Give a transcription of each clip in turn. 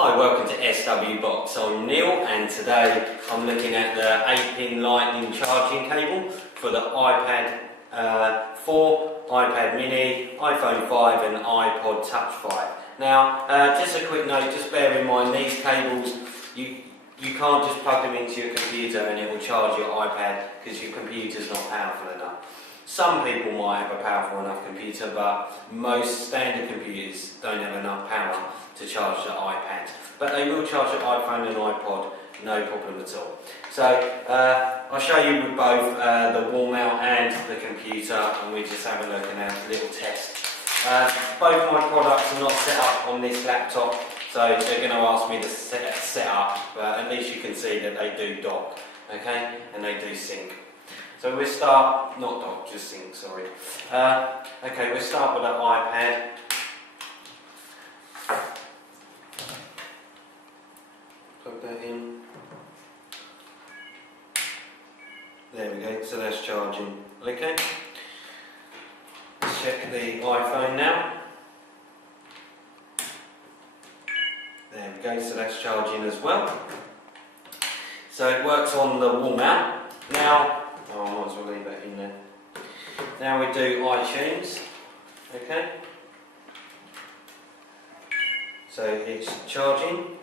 Hi, welcome to SW Box. I'm Neil, and today I'm looking at the 8-pin lightning charging cable for the iPad 4, iPad mini, iPhone 5 and iPod Touch 5. Now, just a quick note, just bear in mind these cables, you can't just plug them into your computer and it will charge your iPad because your computer's not powerful enough. Some people might have a powerful enough computer, but most standard computers don't have enough power to charge the iPad. But they will charge the iPhone and iPod, no problem at all. So I'll show you with both the wall mount and the computer, and we just have a look and have a little test. Both my products are not set up on this laptop, so they're going to ask me to set up, but at least you can see that they do dock, okay, and they do sync. So we'll start, not dock, just sync, sorry. Okay, we'll start with the iPad. Plug that in. There we go, so that's charging. Okay. Let's check the iPhone now. There we go, so that's charging as well. So it works on the wall mount. Now, I might as well leave that in there. Now we do iTunes. Okay. So it's charging,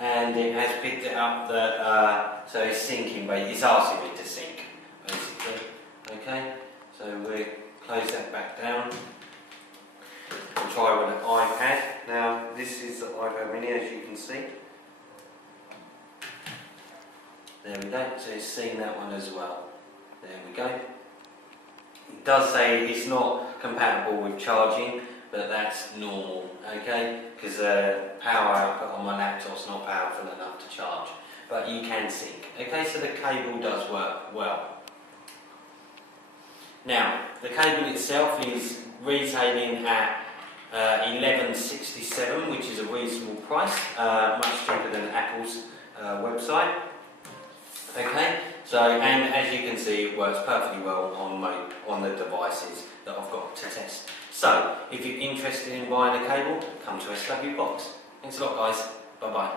and it has picked it up that so it's syncing, but it's asking me to sync, basically. Okay. So we close that back down. We'll try with an iPad. Now this is the iPad mini, as you can see. There we go, so it's seen that one as well. There we go. It does say it's not compatible with charging, but that's normal, okay? Because the power output on my laptop's not powerful enough to charge. But you can sync. Okay, so the cable does work well. Now, the cable itself is retailing at $11.67, which is a reasonable price, much cheaper than Apple's website. Okay, so and as you can see, it works perfectly well on the devices that I've got to test. So, if you're interested in buying a cable, come to SW Box. Thanks a lot, guys. Bye bye.